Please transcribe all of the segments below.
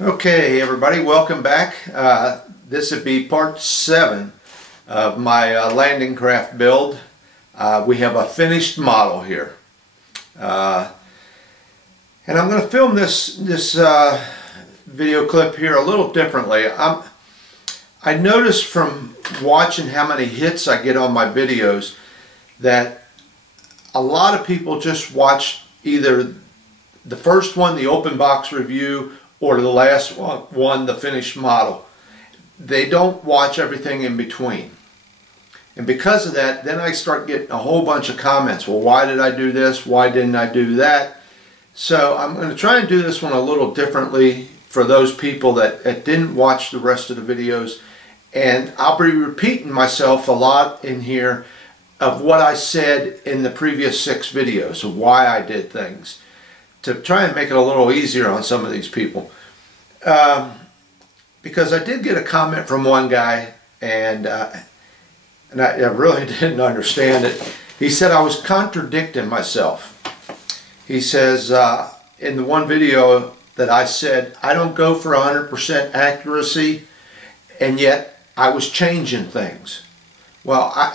Okay, everybody, welcome back. This would be part 7 of my landing craft build. We have a finished model here, and I'm going to film this video clip here a little differently. I noticed from watching how many hits I get on my videos that a lot of people just watch either the first one, the open box review, or the last one, the finished model. They don't watch everything in between. And because of that, then I start getting a whole bunch of comments. Well, why did I do this? Why didn't I do that? So I'm going to try and do this one a little differently for those people that didn't watch the rest of the videos. And I'll be repeating myself a lot in here of what I said in the previous 6 videos of why I did things, to try and make it a little easier on some of these people. Because I did get a comment from one guy, and I really didn't understand it. He said I was contradicting myself. He says in the one video that I said I don't go for 100% accuracy, and yet I was changing things. Well, I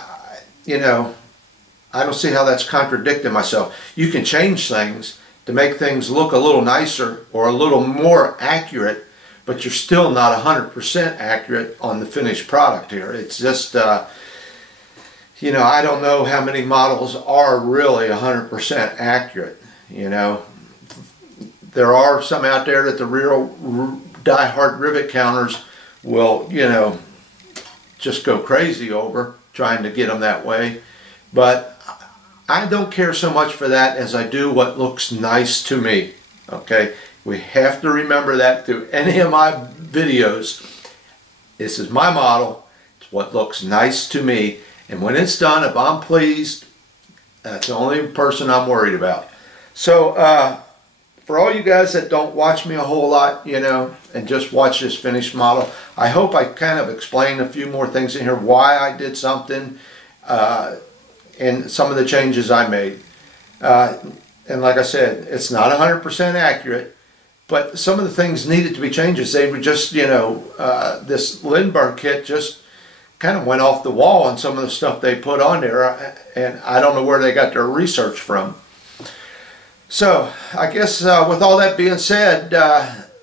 don't see how that's contradicting myself. You can change things to make things look a little nicer or a little more accurate, but you're still not 100% accurate on the finished product here. It's just, I don't know how many models are really 100% accurate. There are some out there that the real die-hard rivet counters will, just go crazy over trying to get them that way. But I don't care so much for that as I do what looks nice to me. Okay, we have to remember that through any of my videos. This is my model. It's what looks nice to me, and when it's done, if I'm pleased, that's the only person I'm worried about. So for all you guys that don't watch me a whole lot, and just watch this finished model, I hope I kind of explained a few more things in here, why I did something, and some of the changes I made. And like I said, it's not 100% accurate, but some of the things needed to be changes. They were just, this Lindbergh kit just kind of went off the wall on some of the stuff they put on there, and I don't know where they got their research from. So I guess with all that being said,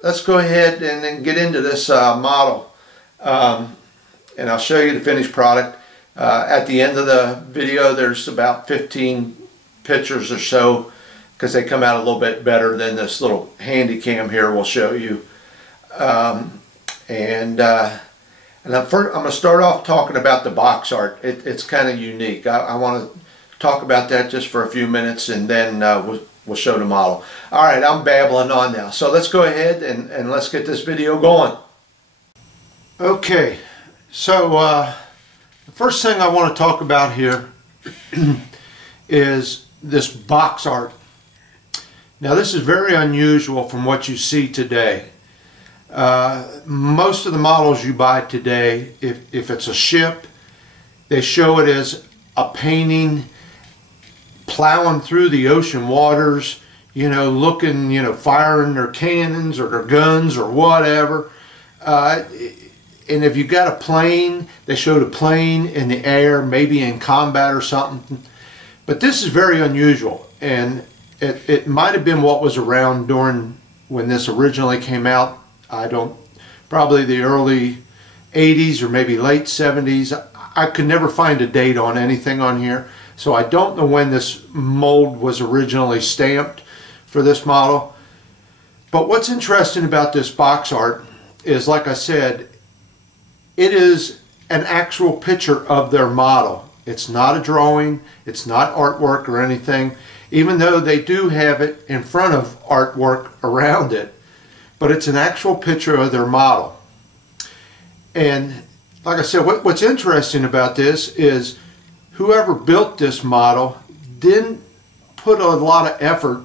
let's go ahead and get into this model, and I'll show you the finished product. At the end of the video, there's about 15 pictures or so, because they come out a little bit better than this little handy cam here will show you. I'm going to start off talking about the box art. It's kind of unique. I want to talk about that just for a few minutes, and then we'll show the model. Alright, I'm babbling on now. So let's go ahead and let's get this video going. Okay, so the first thing I want to talk about here is this box art. Now, this is very unusual from what you see today. Most of the models you buy today, if it's a ship, they show it as a painting plowing through the ocean waters, looking, firing their cannons or their guns or whatever. And if you got a plane, they showed a plane in the air, maybe in combat or something. But this is very unusual, and it might have been what was around during when this originally came out. Probably the early 80s or maybe late 70s. I could never find a date on anything on here, so I don't know when this mold was originally stamped for this model. But what's interesting about this box art is, like I said, it is an actual picture of their model. It's not a drawing, it's not artwork or anything, even though they do have it in front of artwork around it. But it's an actual picture of their model. And like I said, what's interesting about this is whoever built this model didn't put a lot of effort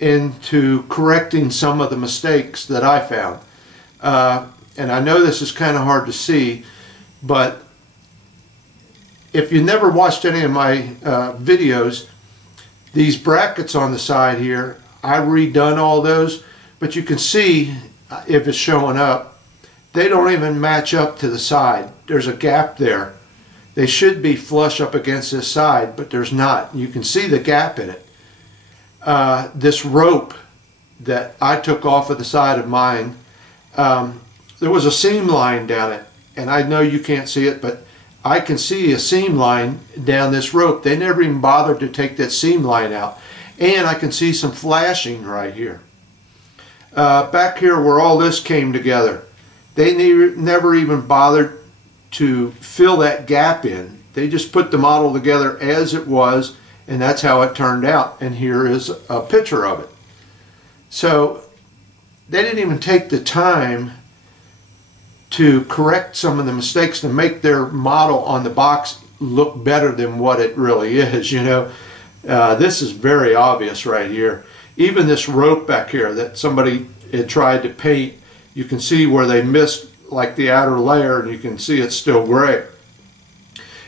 into correcting some of the mistakes that I found. And I know this is kind of hard to see, but if you never watched any of my videos, these brackets on the side here, I redone all those, but you can see if it's showing up, they don't even match up to the side. There's a gap there. They should be flush up against this side, but there's not. You can see the gap in it. This rope that I took off of the side of mine, there was a seam line down it, and I know you can't see it, but I can see a seam line down this rope. They never even bothered to take that seam line out. And I can see some flashing right here. Back here where all this came together, they never even bothered to fill that gap in. They just put the model together as it was, and that's how it turned out. And here is a picture of it. So they didn't even take the time to correct some of the mistakes to make their model on the box look better than what it really is, you know. This is very obvious right here. Even this rope back here that somebody had tried to paint, you can see where they missed like the outer layer, and you can see it's still gray.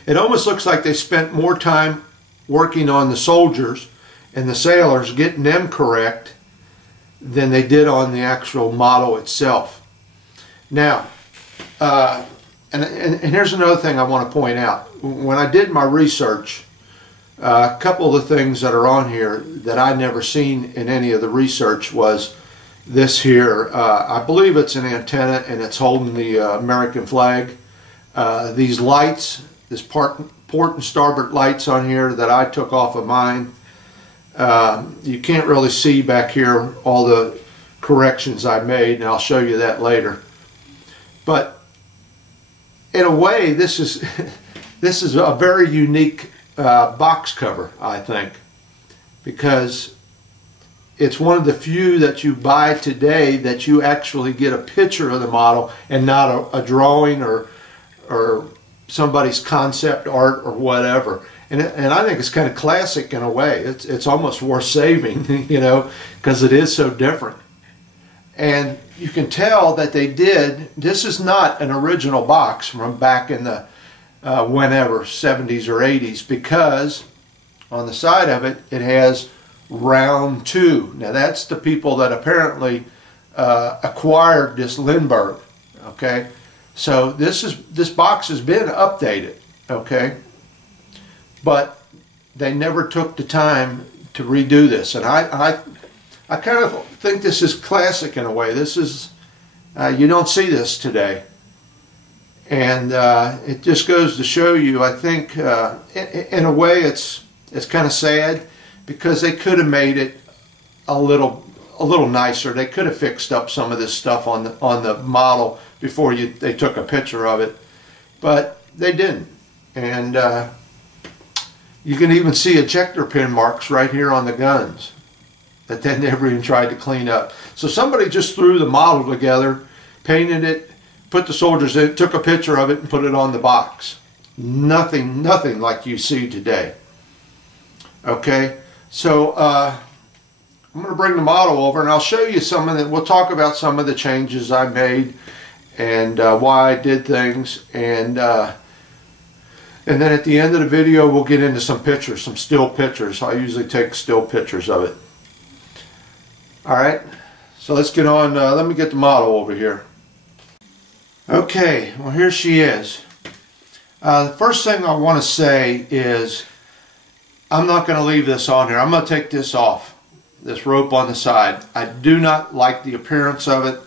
It almost looks like they spent more time working on the soldiers and the sailors, getting them correct, than they did on the actual model itself. Now, and here's another thing I want to point out. When I did my research, a couple of the things that are on here that I never seen in any of the research was this here. I believe it's an antenna, and it's holding the American flag. These lights, this port and starboard lights on here that I took off of mine. You can't really see back here all the corrections I made, and I'll show you that later. But in a way, this is this is a very unique box cover, I think, because it's one of the few that you buy today that you actually get a picture of the model and not a drawing or somebody's concept art or whatever. And I think it's kind of classic in a way. It's almost worth saving, you know, because it is so different. And you can tell that they did. This is not an original box from back in the whenever, 70s or 80s, because on the side of it, it has round 2. Now that's the people that apparently acquired this Lindbergh, okay? So this box has been updated, okay? But they never took the time to redo this, and I kind of think this is classic in a way. This is, you don't see this today. And it just goes to show you, I think, in a way it's kind of sad, because they could have made it a little nicer. They could have fixed up some of this stuff on the model before they took a picture of it, but they didn't. And you can even see ejector pin marks right here on the guns that they never even tried to clean up. So somebody just threw the model together, painted it, put the soldiers in, took a picture of it, and put it on the box. Nothing like you see today. Okay, so I'm going to bring the model over, and I'll show you some of the, we'll talk about some of the changes I made and why I did things, and then at the end of the video we'll get into some pictures, some still pictures. I usually take still pictures of it. Alright, so let's get on, let me get the model over here. Okay, well here she is. The first thing I want to say is I'm not going to leave this on here. I'm going to take this off, this rope on the side. I do not like the appearance of it.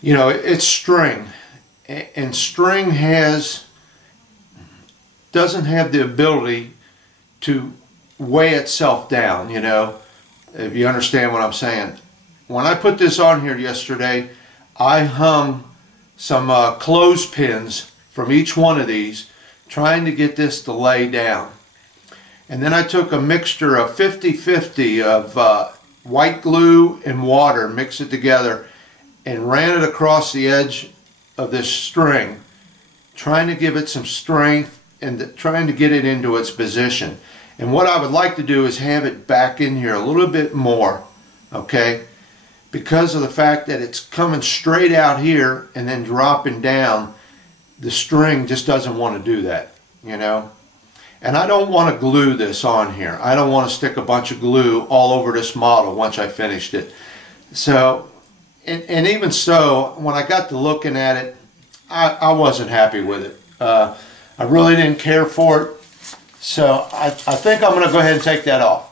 You know, it's string, and string doesn't have the ability to weigh itself down, you know, if you understand what I'm saying. When I put this on here yesterday, I hung some clothespins from each one of these, trying to get this to lay down. And then I took a mixture of 50-50 of white glue and water, mixed it together, and ran it across the edge of this string, trying to give it some strength and trying to get it into its position. And what I would like to do is have it back in here a little bit more, okay? Because of the fact that it's coming straight out here and then dropping down, the string just doesn't want to do that, you know. And I don't want to glue this on here. I don't want to stick a bunch of glue all over this model once I finished it. So, and even so, when I got to looking at it, I wasn't happy with it. I really didn't care for it. So I think I'm going to go ahead and take that off.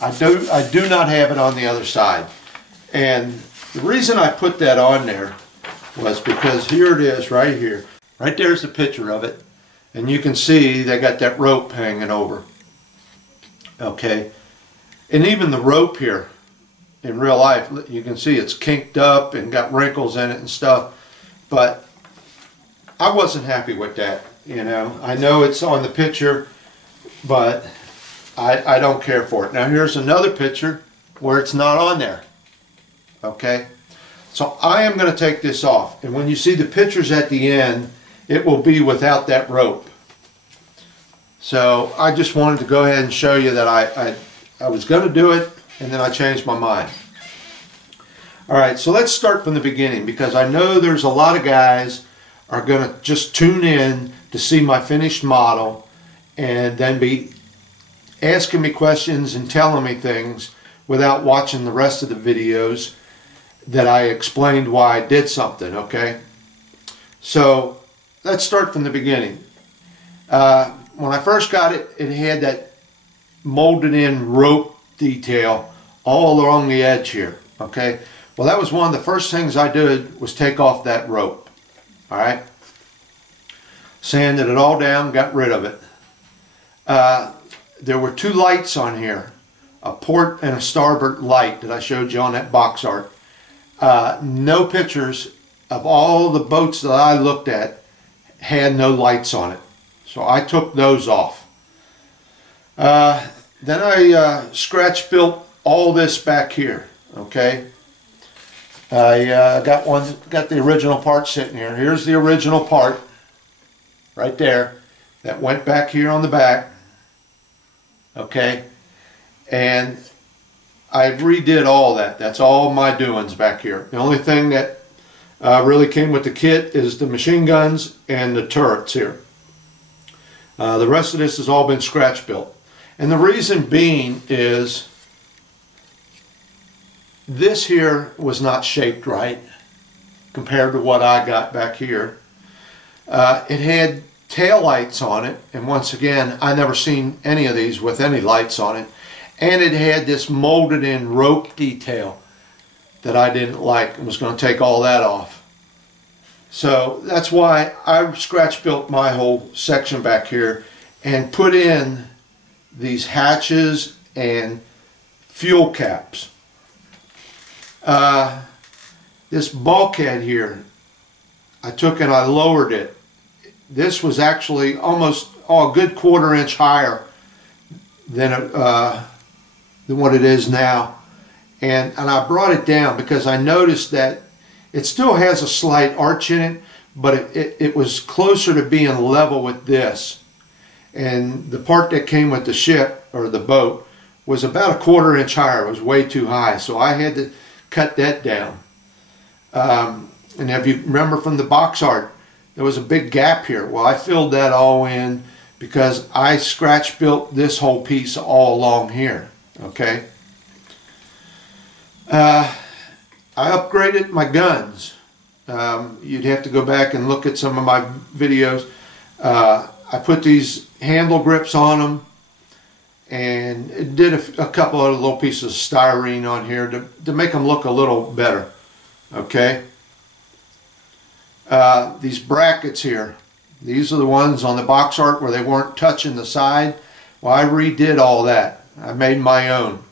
I do not have it on the other side. And the reason I put that on there was because here it is right here. Right there's the picture of it. And you can see they got that rope hanging over. Okay. And even the rope here in real life, you can see it's kinked up and got wrinkles in it and stuff. But I wasn't happy with that. You know, I know it's on the picture, but I don't care for it. Now here's another picture where it's not on there. Okay. So I am going to take this off. And when you see the pictures at the end, it will be without that rope. So I just wanted to go ahead and show you that I was going to do it, and then I changed my mind. Alright, so let's start from the beginning, because I know there's a lot of guys are going to just tune in to see my finished model and then be asking me questions and telling me things without watching the rest of the videos that I explained why I did something, okay? So let's start from the beginning. When I first got it, it had that molded in rope detail all along the edge here, okay? Well, that was one of the first things I did, was take off that rope, all right? Sanded it all down, got rid of it. There were two lights on here, a port and a starboard light that I showed you on that box art. No pictures of all the boats that I looked at had no lights on it. So I took those off. Then I scratch built all this back here. Okay. I got the original part sitting here. Here's the original part right there that went back here on the back. Okay. And I redid all that. That's all my doings back here. The only thing that really came with the kit is the machine guns and the turrets here. The rest of this has all been scratch built. And the reason being is this here was not shaped right compared to what I got back here. It had tail lights on it, and once again, I never seen any of these with any lights on it. And it had this molded in rope detail that I didn't like and was going to take all that off. So that's why I scratch built my whole section back here and put in these hatches and fuel caps. This bulkhead here, I took and I lowered it. This was actually almost a good 1/4 inch higher than what it is now. And I brought it down because I noticed that it still has a slight arch in it, but it was closer to being level with this. And the part that came with the ship, or the boat, was about a 1/4 inch higher. It was way too high, so I had to cut that down. And if you remember from the box art, there was a big gap here. Well, I filled that all in because I scratch built this whole piece all along here. Okay. I upgraded my guns. You'd have to go back and look at some of my videos. I put these handle grips on them, and it did a couple of little pieces of styrene on here to make them look a little better. Okay. These brackets here, these are the ones on the box art where they weren't touching the side. Well, I redid all that. I made my own,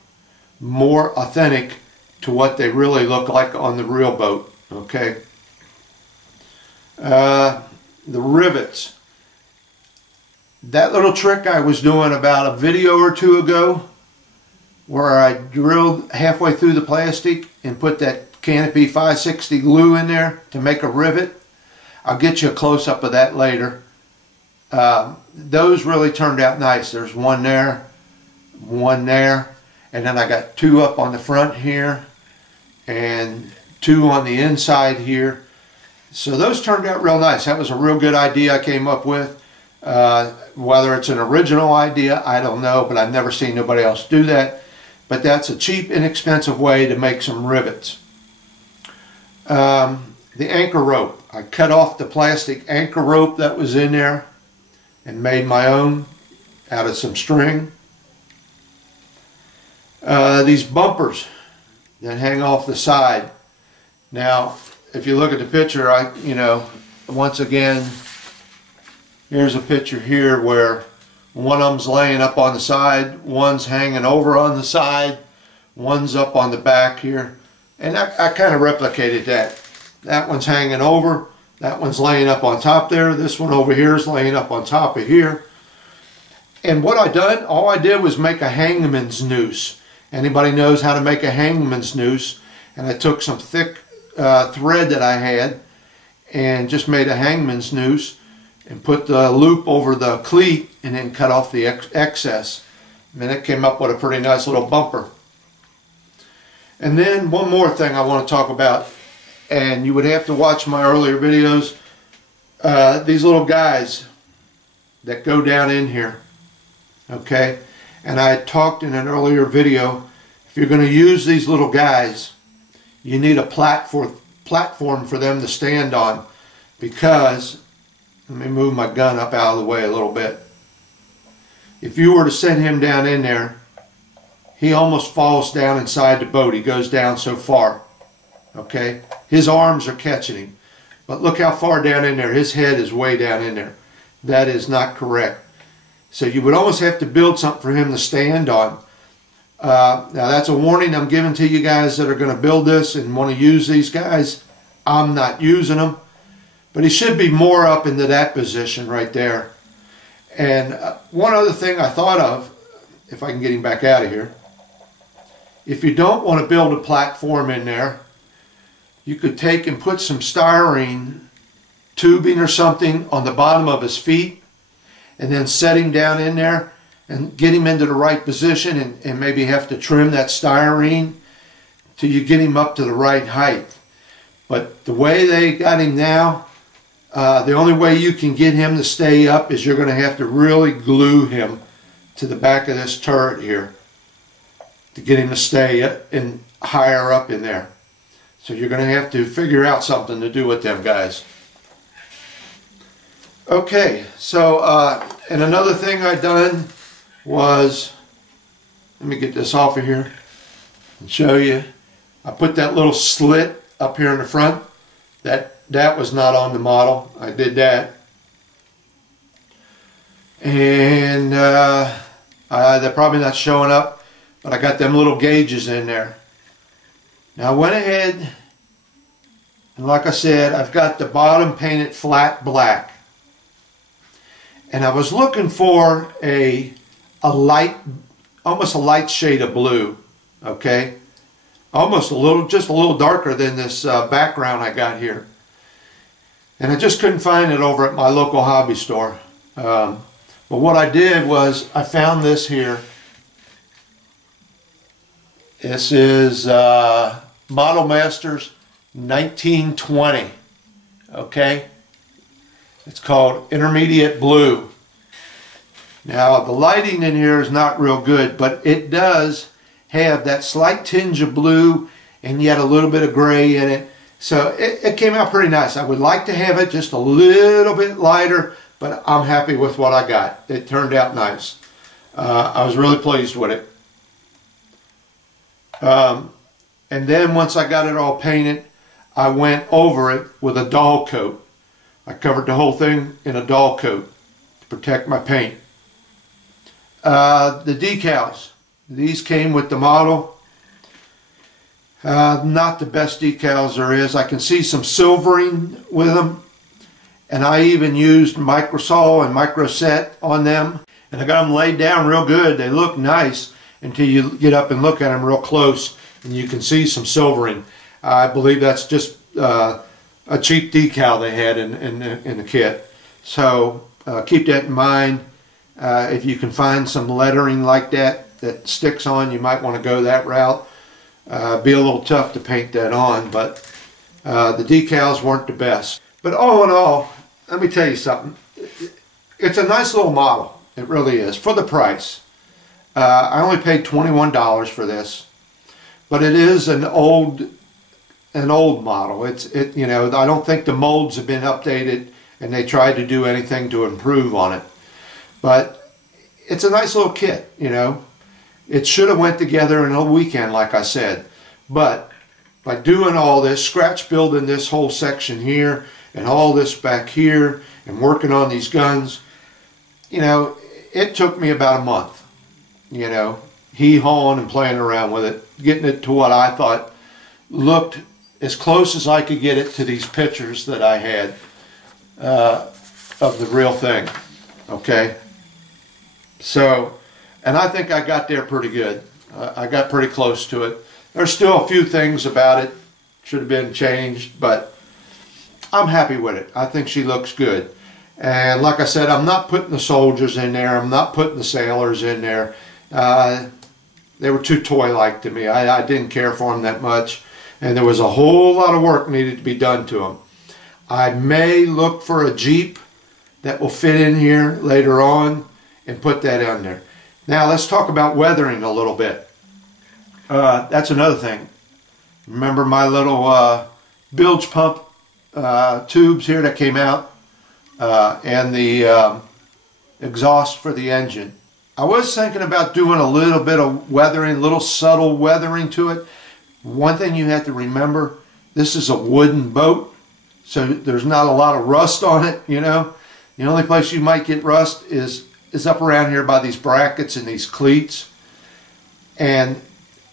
more authentic to what they really look like on the real boat. Okay. The rivets. That little trick I was doing about a video or two ago, where I drilled halfway through the plastic and put that Canopy 560 glue in there to make a rivet. I'll get you a close-up of that later. Those really turned out nice. There's one there, and then I got two up on the front here and two on the inside here. So those turned out real nice. That was a real good idea I came up with. Whether it's an original idea, I don't know, but I've never seen nobody else do that. But that's a cheap, inexpensive way to make some rivets. The anchor rope. I cut off the plastic anchor rope that was in there and made my own out of some string. These bumpers that hang off the side. Now, if you look at the picture, once again, here's a picture here where one of them's laying up on the side, one's hanging over on the side, one's up on the back here. And I kind of replicated that. That one's hanging over, that one's laying up on top there, this one over here is laying up on top of here. And what all I did was make a hangman's noose. Anybody knows how to make a hangman's noose? And I took some thick thread that I had and just made a hangman's noose and put the loop over the cleat and then cut off the excess. And then it came up with a pretty nice little bumper. And then one more thing I want to talk about, and you would have to watch my earlier videos, these little guys that go down in here, okay? And I had talked in an earlier video, if you're going to use these little guys, you need a platform for them to stand on, because, let me move my gun up out of the way a little bit. If you were to send him down in there, he almost falls down inside the boat. He goes down so far, okay? His arms are catching him. But look how far down in there. His head is way down in there. That is not correct. So you would almost have to build something for him to stand on. Now that's a warning I'm giving to you guys that are going to build this and want to use these guys. I'm not using them. But he should be more up into that position right there. And one other thing I thought of, if I can get him back out of here, if you don't want to build a platform in there, you could take and put some styrene tubing or something on the bottom of his feet and then set him down in there and get him into the right position, and maybe have to trim that styrene till you get him up to the right height. But the way they got him now, the only way you can get him to stay up is you're going to have to really glue him to the back of this turret here to get him to stay in higher up in there. So you're going to have to figure out something to do with them guys. Okay, so and another thing I done was, let me get this off of here and show you. I put that little slit up here in the front. That was not on the model. I did that. And they're probably not showing up, but I got them little gauges in there. Now I went ahead and, like I said, I've got the bottom painted flat black. And I was looking for a light, almost a light shade of blue, okay? Almost just a little darker than this background I got here. And I just couldn't find it over at my local hobby store. But what I did was I found this here. This is Model Masters 1920, okay? It's called Intermediate Blue. Now the lighting in here is not real good, but it does have that slight tinge of blue and yet a little bit of gray in it. So it came out pretty nice. I would like to have it just a little bit lighter, but I'm happy with what I got. It turned out nice. I was really pleased with it. And then once I got it all painted, I went over it with a dull coat. I covered the whole thing in a dull coat to protect my paint. The decals, these came with the model. Not the best decals there is. I can see some silvering with them, and I even used microsol and microset on them, and I got them laid down real good. They look nice until you get up and look at them real close and you can see some silvering. I believe that's just a cheap decal they had in the kit. So keep that in mind. If you can find some lettering like that sticks on, you might want to go that route. Be a little tough to paint that on, but the decals weren't the best. But all in all, let me tell you something. It's a nice little model. It really is, for the price. I only paid $21 for this, but it is an old an old model. You know, I don't think the molds have been updated and they tried to do anything to improve on it. But it's a nice little kit, you know. It should have went together in a weekend, like I said. But by doing all this, scratch building this whole section here and all this back here and working on these guns, you know, it took me about a month, you know, hee-hawing and playing around with it, getting it to what I thought looked as close as I could get it to these pictures that I had of the real thing, okay? So, and I think I got there pretty good. I got pretty close to it. There's still a few things about it should have been changed, but I'm happy with it. I think she looks good. And like I said, I'm not putting the soldiers in there. I'm not putting the sailors in there. They were too toy-like to me. I didn't care for them that much. And there was a whole lot of work needed to be done to them. I may look for a Jeep that will fit in here later on and put that on there. Now let's talk about weathering a little bit. That's another thing. Remember my little bilge pump tubes here that came out and the exhaust for the engine. I was thinking about doing a little bit of weathering, little subtle weathering to it. One thing you have to remember, this is a wooden boat, so there's not a lot of rust on it, you know. The only place you might get rust is up around here by these brackets and these cleats. And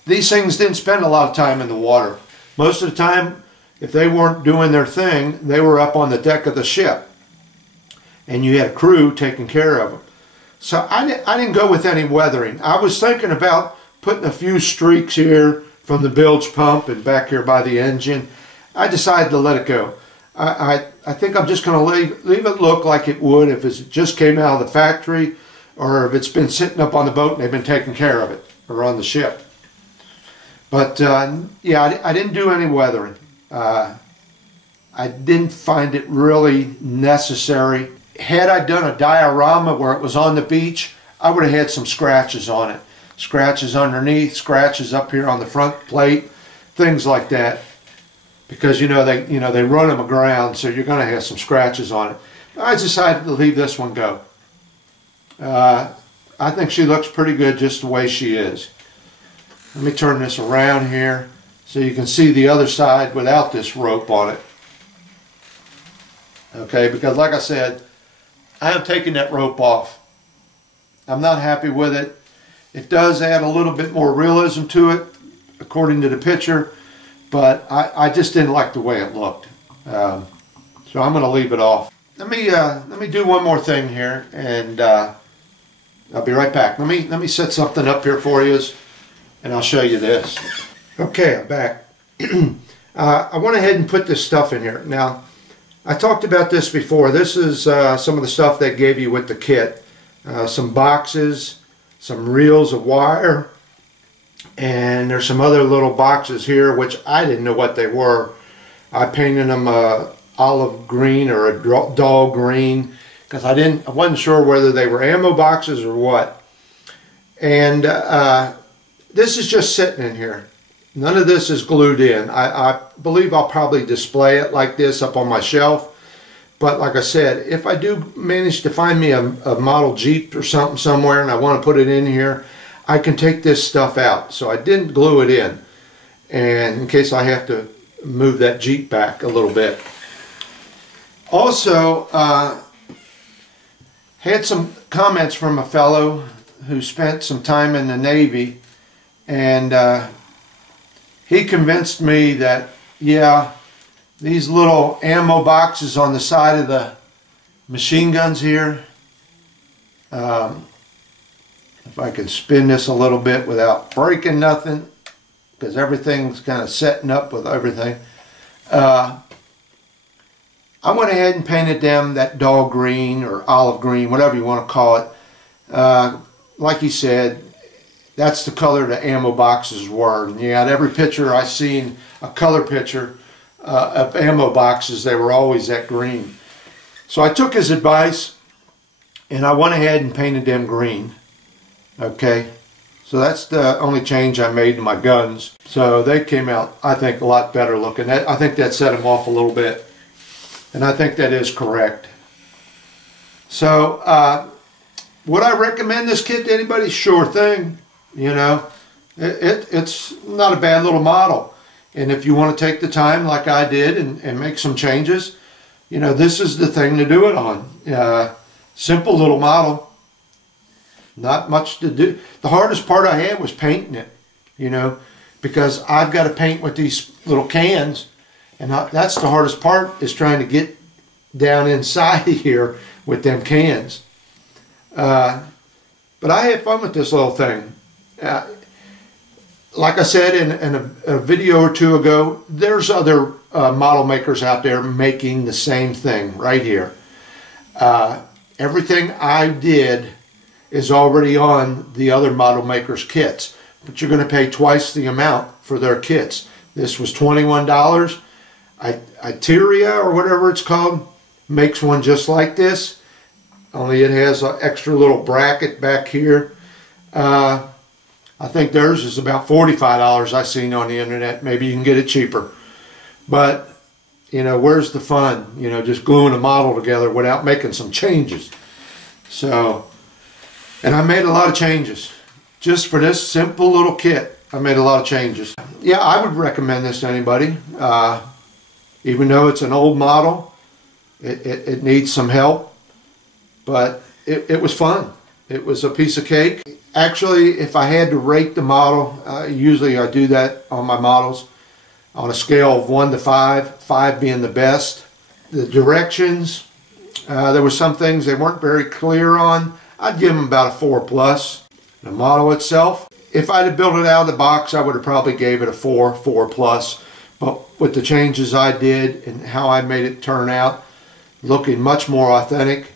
these things didn't spend a lot of time in the water. Most of the time, if they weren't doing their thing, they were up on the deck of the ship. And you had a crew taking care of them. So I didn't go with any weathering. I was thinking about putting a few streaks here from the bilge pump and back here by the engine. I decided to let it go. I think I'm just going to leave it look like it would if it just came out of the factory or if it's been sitting up on the boat and they've been taking care of it or on the ship. But yeah, I didn't do any weathering. I didn't find it really necessary. Had I done a diorama where it was on the beach, I would have had some scratches on it. Scratches underneath, scratches up here on the front plate, things like that. Because you know they run them aground, so you're going to have some scratches on it. I decided to leave this one go. I think she looks pretty good just the way she is. Let me turn this around here so you can see the other side without this rope on it. Okay, because like I said, I am taking that rope off. I'm not happy with it. It does add a little bit more realism to it, according to the picture, but I just didn't like the way it looked. So I'm going to leave it off. Let me do one more thing here, and I'll be right back. Let me set something up here for you, and I'll show you this. Okay, I'm back. I went ahead and put this stuff in here. Now, I talked about this before. This is some of the stuff they gave you with the kit. Some boxes, some reels of wire, and there's some other little boxes here which I didn't know what they were. I painted them olive green or a dull green because I wasn't sure whether they were ammo boxes or what. And this is just sitting in here. None of this is glued in. I believe I'll probably display it like this up on my shelf. But like I said, if I do manage to find me a model Jeep or something somewhere and I want to put it in here, I can take this stuff out. So I didn't glue it in. And in case I have to move that Jeep back a little bit. Also, had some comments from a fellow who spent some time in the Navy, and he convinced me that, yeah, these little ammo boxes on the side of the machine guns here, if I can spin this a little bit without breaking nothing, because everything's kind of setting up with everything. I went ahead and painted them that dull green or olive green, whatever you want to call it. Like he said, that's the color the ammo boxes were. And yeah, at every picture I seen, a color picture of ammo boxes, they were always that green. So I took his advice and I went ahead and painted them green. Okay, So that's the only change I made in my guns. So they came out, I think, a lot better looking. I think that set them off a little bit. And I think that is correct. So, would I recommend this kit to anybody? Sure thing. You know, it's not a bad little model. And if you want to take the time like I did and make some changes, you know, this is the thing to do it on. Simple little model. Not much to do. The hardest part I had was painting it, you know, because I've got to paint with these little cans. And that's the hardest part, is trying to get down inside here with them cans. But I had fun with this little thing. Like I said in a video or two ago, there's other model makers out there making the same thing right here. Everything I did is already on the other model makers' kits, but you're going to pay twice the amount for their kits. This was $21. Iteria, or whatever it's called, makes one just like this, only it has an extra little bracket back here. I think theirs is about $45 I've seen on the internet. Maybe you can get it cheaper. But, you know, where's the fun? You know, just gluing a model together without making some changes. So, and I made a lot of changes. Just for this simple little kit, I made a lot of changes. Yeah, I would recommend this to anybody. Even though it's an old model, it needs some help, but it was fun. It was a piece of cake. Actually, if I had to rate the model, usually I do that on my models on a scale of 1 to 5, 5 being the best. The directions, there were some things they weren't very clear on. I'd give them about a 4+. The model itself, if I'd have built it out of the box, I would have probably gave it a 4+. But with the changes I did and how I made it turn out, looking much more authentic,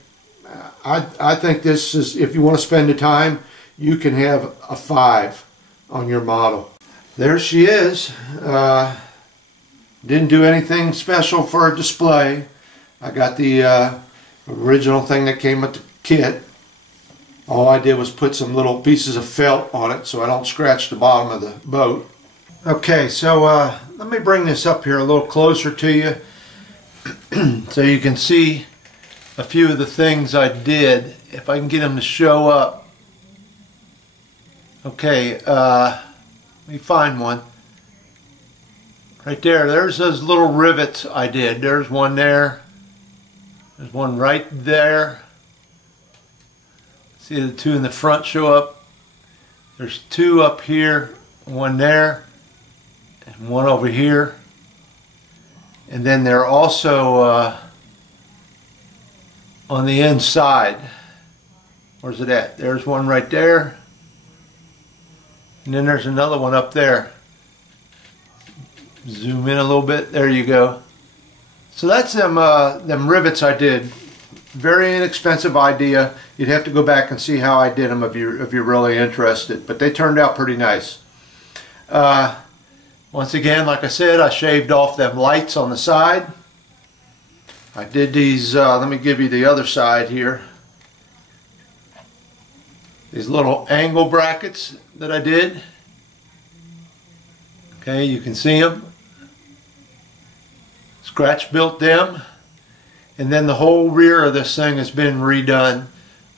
I think this is, if you want to spend the time, you can have a 5 on your model. There she is. Didn't do anything special for a display. I got the original thing that came with the kit. All I did was put some little pieces of felt on it so I don't scratch the bottom of the boat. Okay, so let me bring this up here a little closer to you so you can see a few of the things I did, if I can get them to show up. Okay, let me find one. Right there, there's those little rivets I did. There's one there. There's one right there. See the two in the front show up? There's two up here, one there, and one over here. And then they're also on the inside. Where's it at? There's one right there. And then there's another one up there. Zoom in a little bit. There you go. So that's them rivets I did. Very inexpensive idea. You'd have to go back and see how I did them if you're really interested. But they turned out pretty nice. Once again, like I said, I shaved off them lights on the side. I did these, let me give you the other side here. These little angle brackets that I did. Okay, you can see them. Scratch built them. And then the whole rear of this thing has been redone.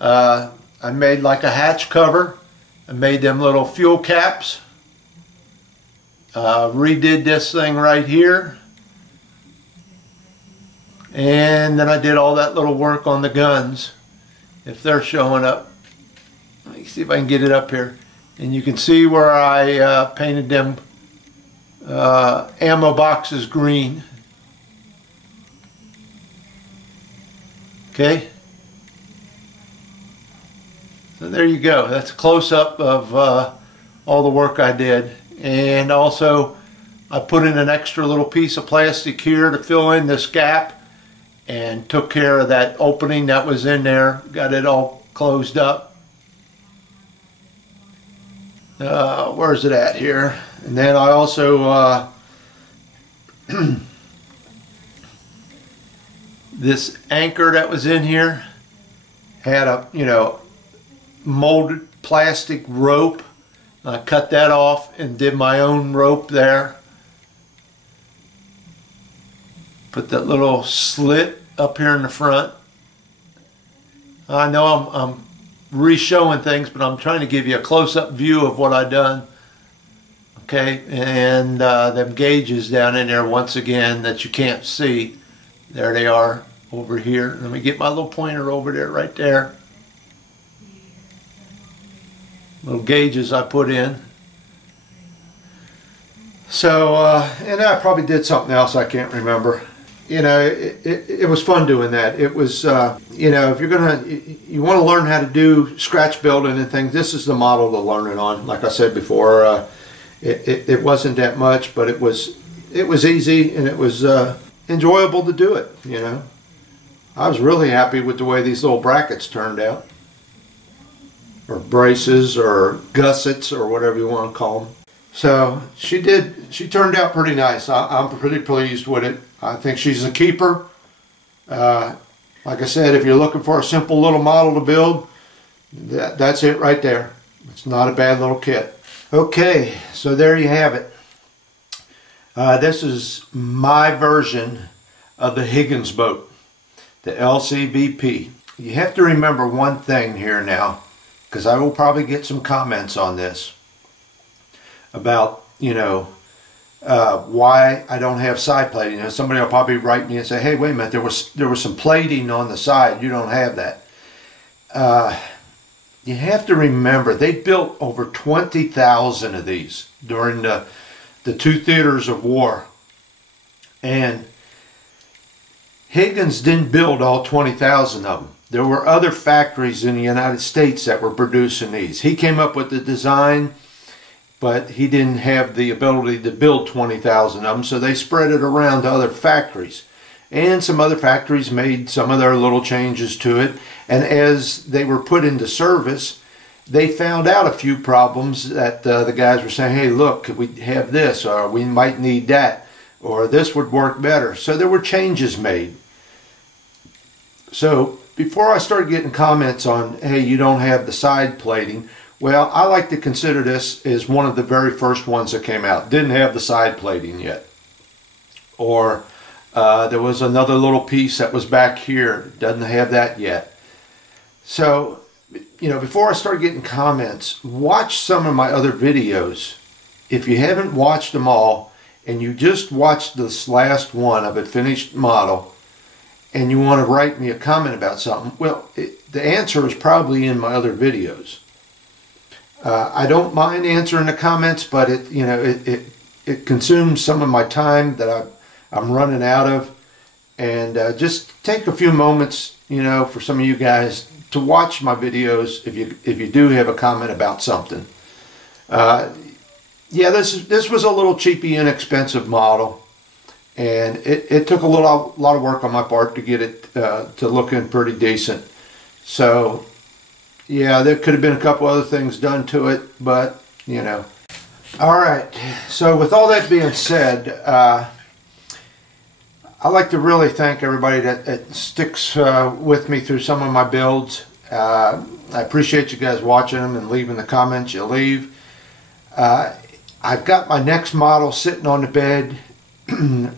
I made like a hatch cover. I made them little fuel caps. Redid this thing right here. And then I did all that little work on the guns, if they're showing up. Let me see if I can get it up here. And you can see where I painted them ammo boxes green. Okay. So there you go. That's a close-up of all the work I did. And also I put in an extra little piece of plastic here to fill in this gap and took care of that opening that was in there. Got it all closed up. Where's it at here? And then I also this anchor that was in here had a, molded plastic rope I cut that off and did my own rope there. Put that little slit up here in the front. I know I'm re-showing things, but I'm trying to give you a close-up view of what I've done. Okay, and them gauges down in there once again that you can't see. There they are over here. Let me get my little pointer over there, right there. Little gauges I put in. So, and I probably did something else I can't remember. You know, it was fun doing that. It was, you know, if you want to learn how to do scratch building and things, this is the model to learn it on. Like I said before, it wasn't that much, but it was easy, and it was enjoyable to do it, you know. I was really happy with the way these little brackets turned out, or braces, or gussets, or whatever you want to call them. So she turned out pretty nice. I'm pretty pleased with it. I think she's a keeper. Like I said, if you're looking for a simple little model to build, that's it right there. It's not a bad little kit. Okay, so there you have it. This is my version of the Higgins boat, the Lcvp. You have to remember one thing here now, because I will probably get some comments on this about, you know, why I don't have side plating. You know, somebody will probably write me and say, hey, wait a minute, there was some plating on the side, you don't have that. You have to remember, they built over 20,000 of these during the two theaters of war. And Higgins didn't build all 20,000 of them. There were other factories in the United States that were producing these. He came up with the design, but he didn't have the ability to build 20,000 of them, so they spread it around to other factories. And some other factories made some of their little changes to it, and as they were put into service, they found out a few problems that the guys were saying, hey, look, could we have this, or we might need that, or this would work better. So there were changes made. So before I started getting comments on, hey, you don't have the side plating, well, I like to consider this as one of the very first ones that came out. Didn't have the side plating yet. Or there was another little piece that was back here. Doesn't have that yet. So, you know, before I start getting comments, watch some of my other videos. If you haven't watched them all, and you just watched this last one of a finished model, and you want to write me a comment about something, well, the answer is probably in my other videos. I don't mind answering the comments, but it consumes some of my time that I'm running out of. And just take a few moments, you know, for some of you guys to watch my videos if you do have a comment about something. Yeah, this was a little cheapy, inexpensive model, and it took a lot of work on my part to get it to looking pretty decent. So yeah, there could have been a couple other things done to it, but you know. Alright, so with all that being said, I'd like to really thank everybody that sticks with me through some of my builds. I appreciate you guys watching them and leaving the comments you leave. I've got my next model sitting on the bed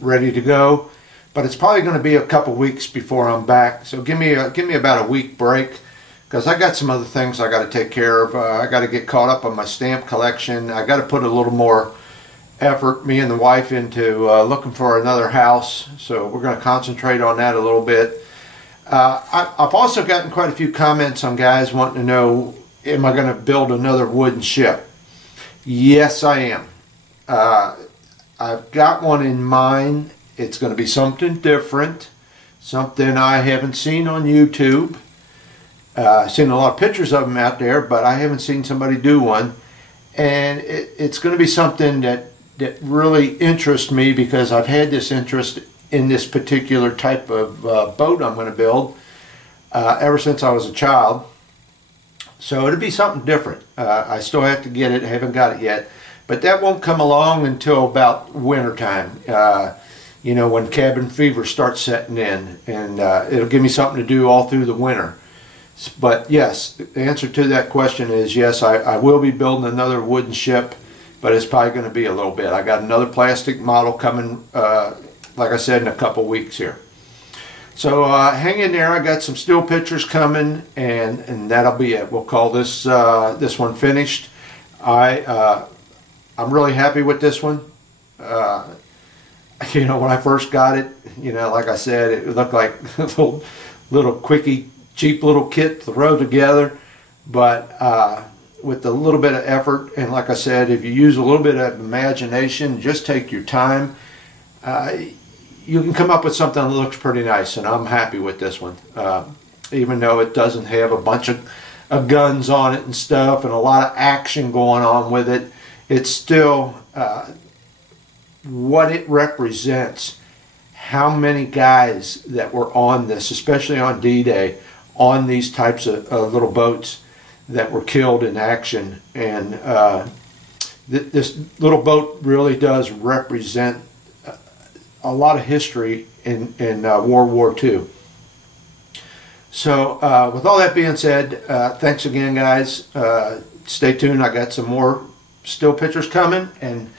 ready to go, but it's probably going to be a couple weeks before I'm back. So give me about a week break, because I got some other things I got to take care of. I got to get caught up on my stamp collection. I got to put a little more effort, me and the wife, into looking for another house. So we're going to concentrate on that a little bit. I've also gotten quite a few comments on guys wanting to know, am I going to build another wooden ship? Yes, I am. I've got one in mind. It's going to be something different, something I haven't seen on YouTube. I've seen a lot of pictures of them out there, but I haven't seen somebody do one. And it's going to be something that really interests me, because I've had this interest in this particular type of boat I'm going to build ever since I was a child. So it'll be something different. I still have to get it. I haven't got it yet. But that won't come along until about winter time. You know, when cabin fever starts setting in. And it'll give me something to do all through the winter. But yes, the answer to that question is yes, I will be building another wooden ship, but it's probably going to be a little bit. I got another plastic model coming, like I said, in a couple weeks here. So hang in there. I got some still pictures coming, and that'll be it. We'll call this this one finished. I'm really happy with this one. You know, when I first got it, you know, like I said, it looked like a little quickie, cheap little kit to throw together. But with a little bit of effort, and like I said, if you use a little bit of imagination, just take your time, you can come up with something that looks pretty nice, and I'm happy with this one. Even though it doesn't have a bunch of guns on it and stuff and a lot of action going on with it, it's still what it represents, how many guys that were on this, especially on D-Day, on these types of little boats that were killed in action. And this little boat really does represent a lot of history in World War II. So with all that being said, thanks again, guys. Stay tuned. I got some more still pictures coming, and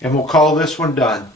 we'll call this one done.